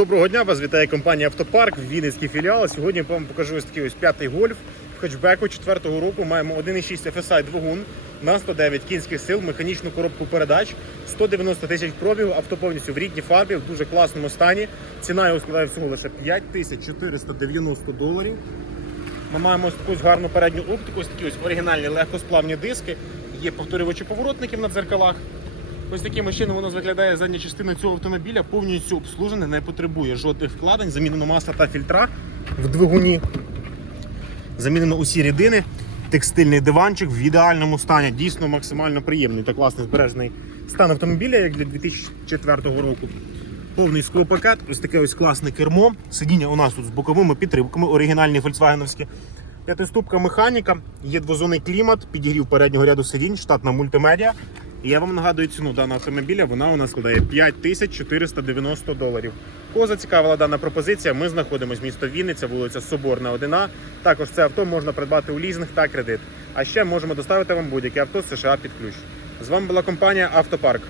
Доброго дня, вас вітає компанія Автопарк, Вінницький філіал. Сьогодні я вам покажу ось такий ось п'ятий гольф в хетчбеку четвертого року. Маємо 1,6 FSI двигун на 109 кінських сил, механічну коробку передач, 190 тисяч пробігу, авто повністю в рідній фарбі, в дуже класному стані. Ціна його складає всього лише 5490 доларів. Ми маємо ось таку гарну передню оптику, ось такі ось оригінальні легкосплавні диски, є повторювачі поворотників на дзеркалах. Ось таким чином воно виглядає задня частина цього автомобіля, повністю обслужена, не потребує жодних вкладень, замінено масла та фільтра в двигуні. Замінено усі рідини, текстильний диванчик в ідеальному стані, дійсно максимально приємний та класний збережений стан автомобіля, як для 2004 року. Повний склопакет, ось таке ось класне кермо. Сидіння у нас тут з боковими підтримками, оригінальні фольксвагеновські. П'ятиступка механіка, є двозонний клімат, підігрів переднього ряду сидінь, штатна мультимедіа. Я вам нагадую ціну даного автомобіля, вона у нас складає 5490 доларів. Кого зацікавила дана пропозиція, ми знаходимося місто Вінниця, вулиця Соборна, 1А. Також це авто можна придбати у лізинг та кредит. А ще можемо доставити вам будь-яке авто з США під ключ. З вами була компанія Автопарк.